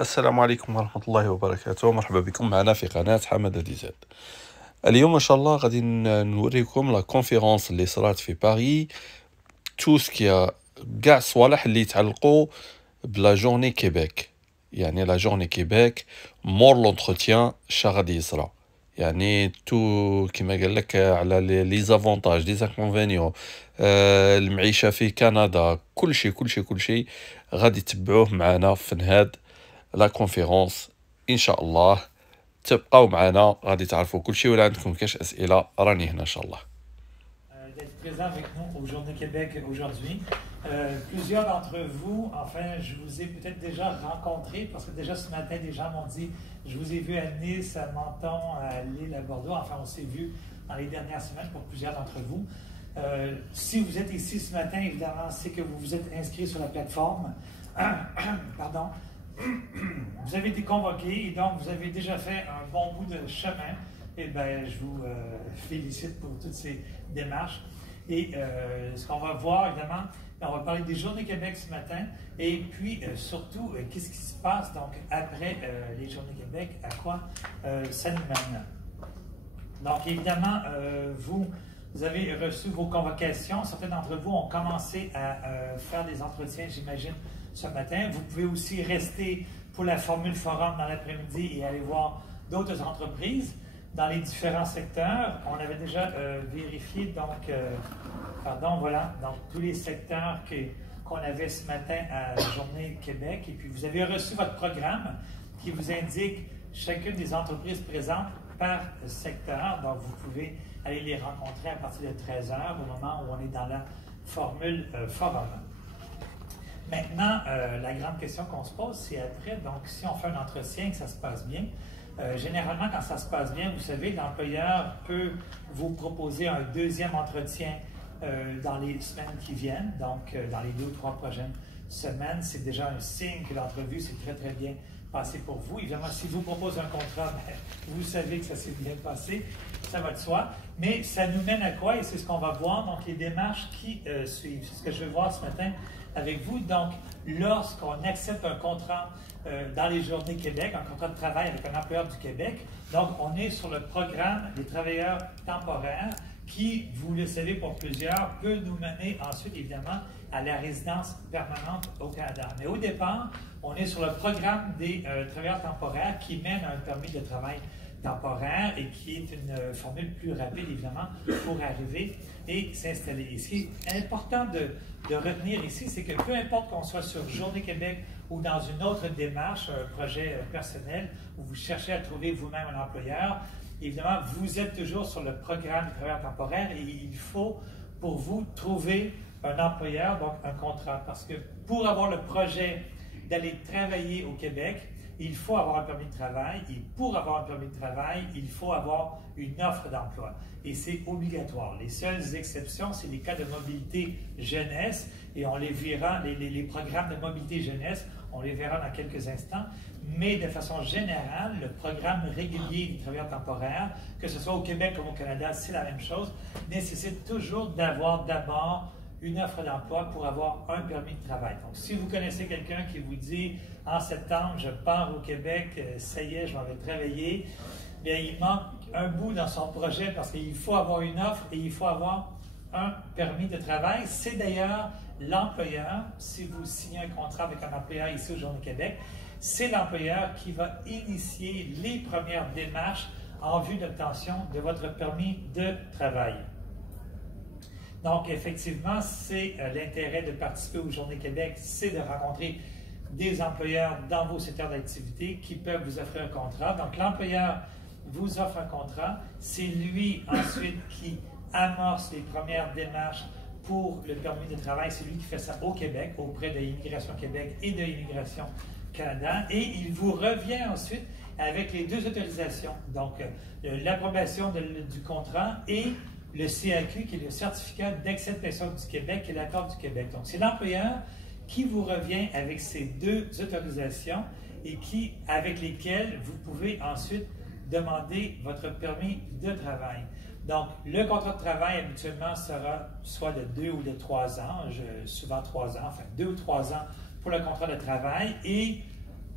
السلام عليكم ورحمة الله وبركاته. مرحبا بكم معنا في قناة حمادة دي زاد. اليوم إن شاء الله غادي نوريكم لا كونفيرونس اللي صرات في باريس، تو سكيا كاع الصوالح اللي يتعلقوا بلا جورني كيبيك. يعني لا جورني كيبيك مور لونتروتيان شا غادي يصرا، يعني تو كيما قال لك على لي زافونتاج لي زانكونفينيون، المعيشة في كندا، كلشي غادي تتبعوه معنا في هاد لا كونفيرونس ان شاء الله. تبقاو معنا غادي تعرفوا كلشي، ولا عندكم كاش اسئله راني هنا ان شاء الله. D'être présent avec nous au Journée Québec aujourd'hui. Plusieurs d'entre vous, enfin, je vous ai peut-être déjà rencontrés parce que déjà ce matin, des gens m'ont dit je vous ai vu à Nice, à Menton, à Lille, à Bordeaux. Enfin, on s'est vu dans les dernières semaines pour plusieurs d'entre vous. Si vous êtes ici ce matin, évidemment, c'est que vous vous êtes inscrit sur la plateforme. Pardon. Vous avez été convoqué et donc vous avez déjà fait un bon bout de chemin. Et bien, je vous félicite pour toutes ces démarches. Et ce qu'on va voir, évidemment, on va parler des Journées Québec ce matin. Et puis, surtout, qu'est-ce qui se passe donc après les Journées Québec, à quoi ça nous mène. Donc, évidemment, vous avez reçu vos convocations. Certains d'entre vous ont commencé à faire des entretiens, j'imagine, ce matin. Vous pouvez aussi rester pour la Formule Forum dans l'après-midi et aller voir d'autres entreprises dans les différents secteurs. On avait déjà vérifié, donc, voilà, donc tous les secteurs qu'on avait ce matin à la Journée Québec. Et puis, vous avez reçu votre programme qui vous indique chacune des entreprises présentes par secteur. Donc, vous pouvez aller les rencontrer à partir de 13 h au moment où on est dans la Formule Forum. Maintenant, la grande question qu'on se pose, c'est après, donc si on fait un entretien, que ça se passe bien, généralement, quand ça se passe bien, vous savez, l'employeur peut vous proposer un deuxième entretien dans les semaines qui viennent, donc dans les 2 ou 3 prochaines semaines. C'est déjà un signe que l'entrevue s'est très bien passée pour vous. Évidemment, si vous propose un contrat, vous savez que ça s'est bien passé, ça va de soi. Mais ça nous mène à quoi? Et c'est ce qu'on va voir, donc les démarches qui suivent. C'est ce que je vais voir ce matin avec vous. Donc, lorsqu'on accepte un contrat dans les Journées Québec, un contrat de travail avec un employeur du Québec, donc on est sur le programme des travailleurs temporaires qui, vous le savez pour plusieurs, peut nous mener ensuite, évidemment, à la résidence permanente au Canada. Mais au départ, on est sur le programme des travailleurs temporaires qui mène à un permis de travail temporaire et qui est une formule plus rapide, évidemment, pour arriver et s'installer. Et ce qui est important de retenir ici, c'est que peu importe qu'on soit sur Journée Québec ou dans une autre démarche, un projet personnel, où vous cherchez à trouver vous-même un employeur, évidemment, vous êtes toujours sur le programme des travailleurs temporaires et il faut, pour vous, trouver un employeur, donc un contrat. Parce que pour avoir le projet d'aller travailler au Québec, il faut avoir un permis de travail et pour avoir un permis de travail, il faut avoir une offre d'emploi. Et c'est obligatoire. Les seules exceptions, c'est les cas de mobilité jeunesse et on les verra, les programmes de mobilité jeunesse, on les verra dans quelques instants. Mais de façon générale, le programme régulier des travailleurs temporaires, que ce soit au Québec comme au Canada, c'est la même chose, nécessite toujours d'avoir d'abord une offre d'emploi pour avoir un permis de travail. Donc, si vous connaissez quelqu'un qui vous dit « En septembre, je pars au Québec, ça y est, je m'en vais travailler », bien, il manque un bout dans son projet parce qu'il faut avoir une offre et il faut avoir un permis de travail. C'est d'ailleurs l'employeur, si vous signez un contrat avec un employeur ici au Journée Québec, c'est l'employeur qui va initier les premières démarches en vue d'obtention de votre permis de travail. Donc, effectivement, c'est l'intérêt de participer aux Journées Québec, c'est de rencontrer des employeurs dans vos secteurs d'activité qui peuvent vous offrir un contrat. Donc, l'employeur vous offre un contrat, c'est lui ensuite qui amorce les premières démarches pour le permis de travail, c'est lui qui fait ça au Québec, auprès de Immigration Québec et de Immigration Canada, et il vous revient ensuite avec les 2 autorisations, donc l'approbation du contrat et le CAQ, qui est le certificat d'acceptation du Québec et l'accord du Québec. Donc, c'est l'employeur qui vous revient avec ces 2 autorisations et avec lesquelles vous pouvez ensuite demander votre permis de travail. Donc, le contrat de travail habituellement sera soit de 2 ou de 3 ans, souvent 3 ans, enfin 2 ou 3 ans pour le contrat de travail et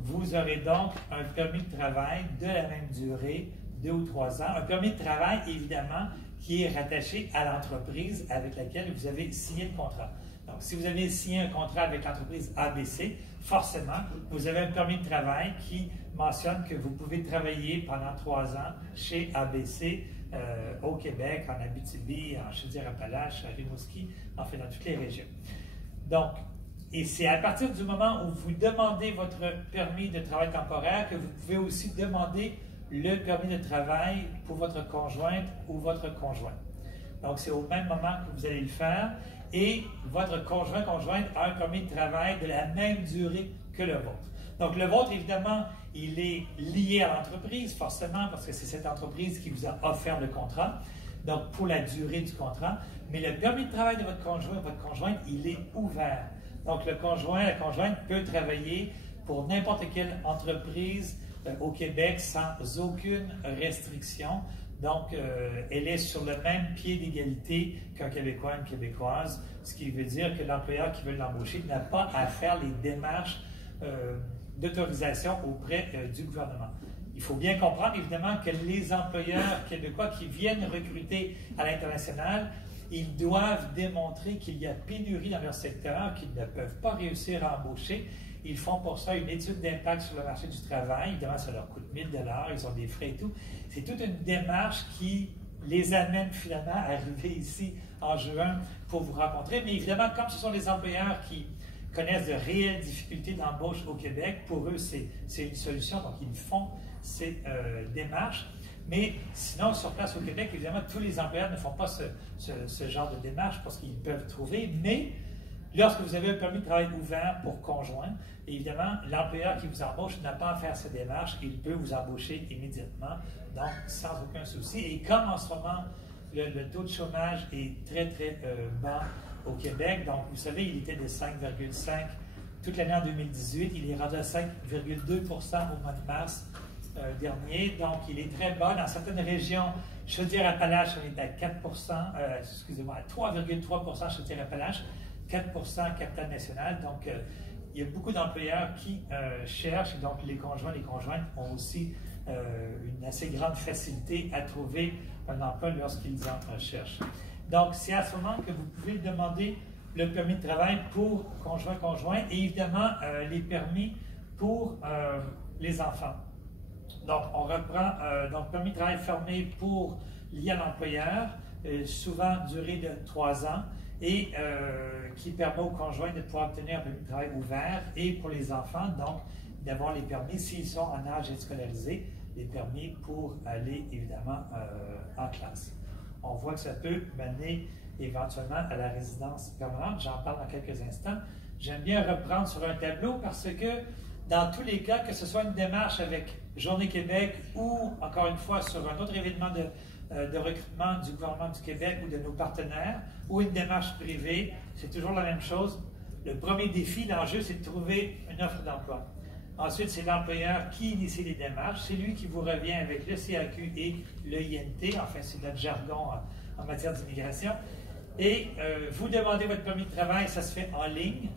vous aurez donc un permis de travail de la même durée, 2 ou 3 ans. Un permis de travail, évidemment, qui est rattaché à l'entreprise avec laquelle vous avez signé le contrat. Donc, si vous avez signé un contrat avec l'entreprise ABC, forcément, vous avez un permis de travail qui mentionne que vous pouvez travailler pendant 3 ans chez ABC au Québec, en Abitibi, en Chaudière-Appalaches, à Rimouski, en fait, dans toutes les régions. Donc, et c'est à partir du moment où vous demandez votre permis de travail temporaire que vous pouvez aussi demander le permis de travail pour votre conjointe ou votre conjoint. Donc, c'est au même moment que vous allez le faire et votre conjointe a un permis de travail de la même durée que le vôtre. Donc, le vôtre, évidemment, il est lié à l'entreprise, forcément, parce que c'est cette entreprise qui vous a offert le contrat, donc pour la durée du contrat. Mais le permis de travail de votre conjointe, il est ouvert. Donc, le conjoint, la conjointe peut travailler pour n'importe quelle entreprise au Québec sans aucune restriction. Donc, elle est sur le même pied d'égalité qu'un Québécois, une Québécoise, ce qui veut dire que l'employeur qui veut l'embaucher n'a pas à faire les démarches d'autorisation auprès du gouvernement. Il faut bien comprendre, évidemment, que les employeurs québécois qui viennent recruter à l'international, ils doivent démontrer qu'il y a pénurie dans leur secteur, qu'ils ne peuvent pas réussir à embaucher. Ils font pour ça une étude d'impact sur le marché du travail. Évidemment, ça leur coûte 1 000 $, ils ont des frais et tout. C'est toute une démarche qui les amène finalement à arriver ici en juin pour vous rencontrer. Mais évidemment, comme ce sont les employeurs qui connaissent de réelles difficultés d'embauche au Québec, pour eux, c'est une solution. Donc, ils font ces démarches. Mais sinon, sur place au Québec, évidemment, tous les employeurs ne font pas ce genre de démarche parce qu'ils peuvent trouver. Mais lorsque vous avez un permis de travail ouvert pour conjoint, évidemment, l'employeur qui vous embauche n'a pas à faire cette démarche. Il peut vous embaucher immédiatement, donc sans aucun souci. Et comme en ce moment, le taux de chômage est très, très bas au Québec, donc vous savez, il était de 5,5 toute l'année en 2018. Il est rendu à 5,2 au mois de mars dernier, donc il est très bas. Dans certaines régions, Chaudière-Appalaches, on est à 4 excusez-moi, à 3,3 Chaudière-Appalaches, 4 Capitale-Nationale. Donc, il y a beaucoup d'employeurs qui cherchent, donc les conjoints, les conjointes ont aussi une assez grande facilité à trouver un emploi lorsqu'ils en cherchent. Donc, c'est à ce moment que vous pouvez demander le permis de travail pour conjoint-conjoint et évidemment les permis pour les enfants. Donc, on reprend, donc, permis de travail fermé pour lié à l'employeur, souvent durée de 3 ans, et qui permet aux conjoints de pouvoir obtenir un permis de travail ouvert, et pour les enfants, donc, d'avoir les permis, s'ils sont en âge d'être scolarisés, les permis pour aller, évidemment, en classe. On voit que ça peut mener éventuellement à la résidence permanente. J'en parle dans quelques instants. J'aime bien reprendre sur un tableau parce que, dans tous les cas, que ce soit une démarche avec Journée Québec ou, encore une fois, sur un autre événement de recrutement du gouvernement du Québec ou de nos partenaires, ou une démarche privée, c'est toujours la même chose. Le premier défi, l'enjeu, c'est de trouver une offre d'emploi. Ensuite, c'est l'employeur qui initie les démarches. C'est lui qui vous revient avec le CAQ et le INT. Enfin, c'est notre jargon en matière d'immigration. Et vous demandez votre permis de travail, ça se fait en ligne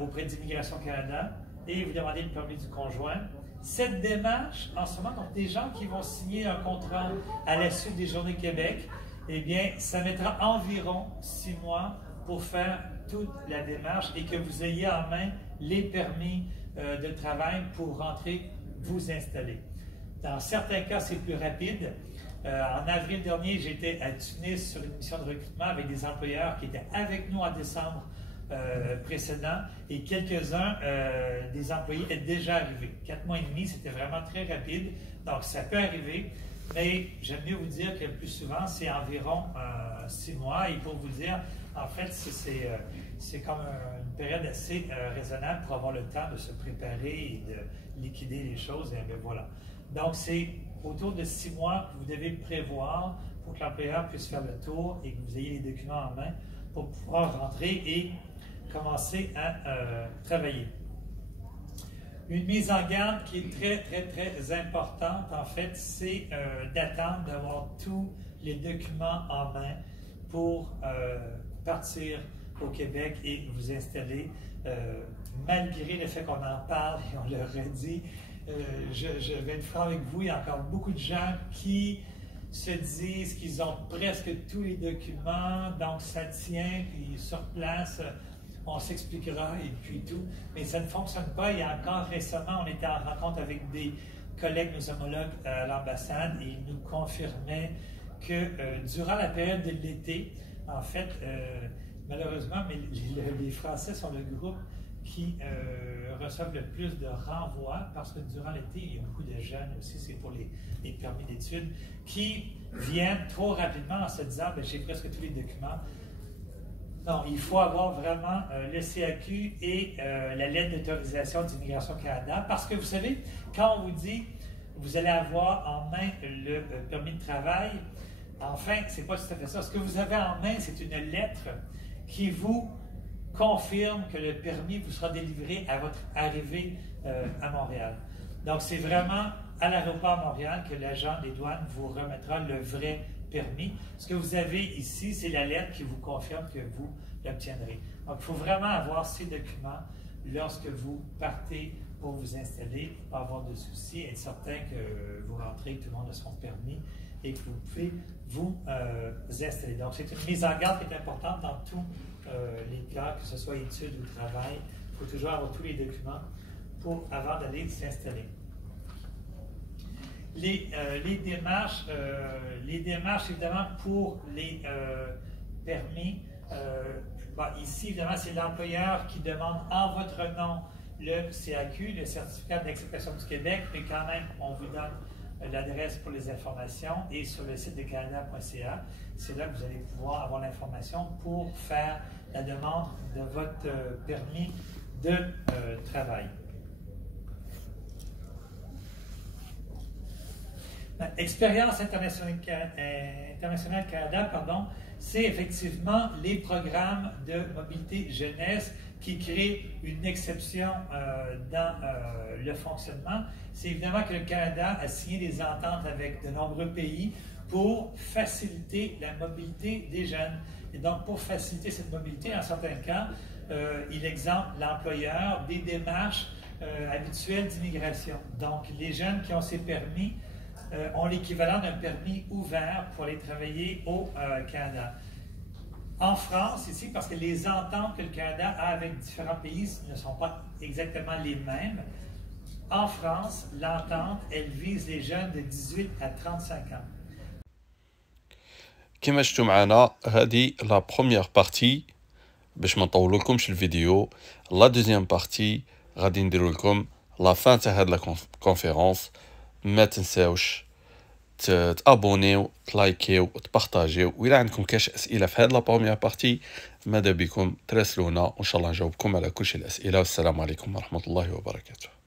auprès d'Immigration Canada. Et vous demandez le permis du conjoint. Cette démarche, en ce moment, donc des gens qui vont signer un contrat à la suite des Journées Québec, eh bien, ça mettra environ 6 mois pour faire toute la démarche et que vous ayez en main les permis de travail pour rentrer vous installer. Dans certains cas, c'est plus rapide. En avril dernier, j'étais à Tunis sur une mission de recrutement avec des employeurs qui étaient avec nous en décembre précédent et quelques-uns des employés étaient déjà arrivés. 4 mois et demi, c'était vraiment très rapide. Donc, ça peut arriver, mais j'aime mieux vous dire que le plus souvent, c'est environ 6 mois. Et pour vous dire, en fait, c'est comme une période assez raisonnable pour avoir le temps de se préparer et de liquider les choses. Et bien voilà. Donc, c'est autour de 6 mois que vous devez prévoir pour que l'employeur puisse faire le tour et que vous ayez les documents en main pour pouvoir rentrer et commencer à travailler. Une mise en garde qui est très, très, très importante, en fait, c'est d'attendre d'avoir tous les documents en main pour partir au Québec et vous installer. malgré le fait qu'on en parle et on le redit, je vais être franc avec vous, il y a encore beaucoup de gens qui se disent qu'ils ont presque tous les documents, donc ça tient, puis sur place, on s'expliquera et puis tout. Mais ça ne fonctionne pas. Il y a encore récemment, on était en rencontre avec des collègues, nos homologues à l'ambassade, et ils nous confirmaient que durant la période de l'été, en fait, malheureusement, mais les Français sont le groupe qui reçoivent le plus de renvois parce que durant l'été, il y a beaucoup de jeunes aussi, c'est pour les permis d'études, qui viennent trop rapidement en se disant « j'ai presque tous les documents ». Non, il faut avoir vraiment le CAQ et la lettre d'autorisation d'Immigration Canada parce que vous savez, quand on vous dit vous allez avoir en main le permis de travail, enfin, c'est pas tout à fait ça. Ce que vous avez en main, c'est une lettre qui vous confirme que le permis vous sera délivré à votre arrivée à Montréal. Donc, c'est vraiment à l'aéroport à Montréal que l'agent des douanes vous remettra le vrai permis. Ce que vous avez ici, c'est la lettre qui vous confirme que vous l'obtiendrez. Donc, il faut vraiment avoir ces documents lorsque vous partez pour vous installer, pas avoir de soucis, être certain que vous rentrez, que tout le monde a son permis et que vous pouvez vous installer. Donc, c'est une mise en garde qui est importante dans tous les cas, que ce soit études ou travail. Il faut toujours avoir tous les documents avant d'aller s'installer. Les démarches, évidemment, pour les permis, ici, évidemment, c'est l'employeur qui demande en votre nom le CAQ, le certificat d'acceptation du Québec, mais quand même, on vous donne l'adresse pour les informations et sur le site de canada.ca, c'est là que vous allez pouvoir avoir l'information pour faire la demande de votre permis de travail. Expérience internationale Canada, c'est effectivement les programmes de mobilité jeunesse qui créent une exception dans le fonctionnement. C'est évidemment que le Canada a signé des ententes avec de nombreux pays pour faciliter la mobilité des jeunes. Et donc, pour faciliter cette mobilité, en certains cas, il exempte l'employeur des démarches habituelles d'immigration. Donc, les jeunes qui ont ces permis ont l'équivalent d'un permis ouvert pour aller travailler au Canada. En France, ici, parce que les ententes que le Canada a avec différents pays ne sont pas exactement les mêmes, en France, l'entente, elle vise les jeunes de 18 à 35 ans. كما شفتوا معنا هذه لا بروميير بارتي باش ما نطولوكمش الفيديو. لا دوزيام بارتي غادي نديرو لكم لا فان تاع هاد لا كونفيرونس. ما تنساوش تابونيو تلايكيو وتبارطاجيو، وإلا عندكم كاش اسئله في هاد لا بروميير بارتي ماذا بكم تراسلونا وان شاء الله نجاوبكم على كل شيء الاسئله. والسلام عليكم ورحمه الله وبركاته.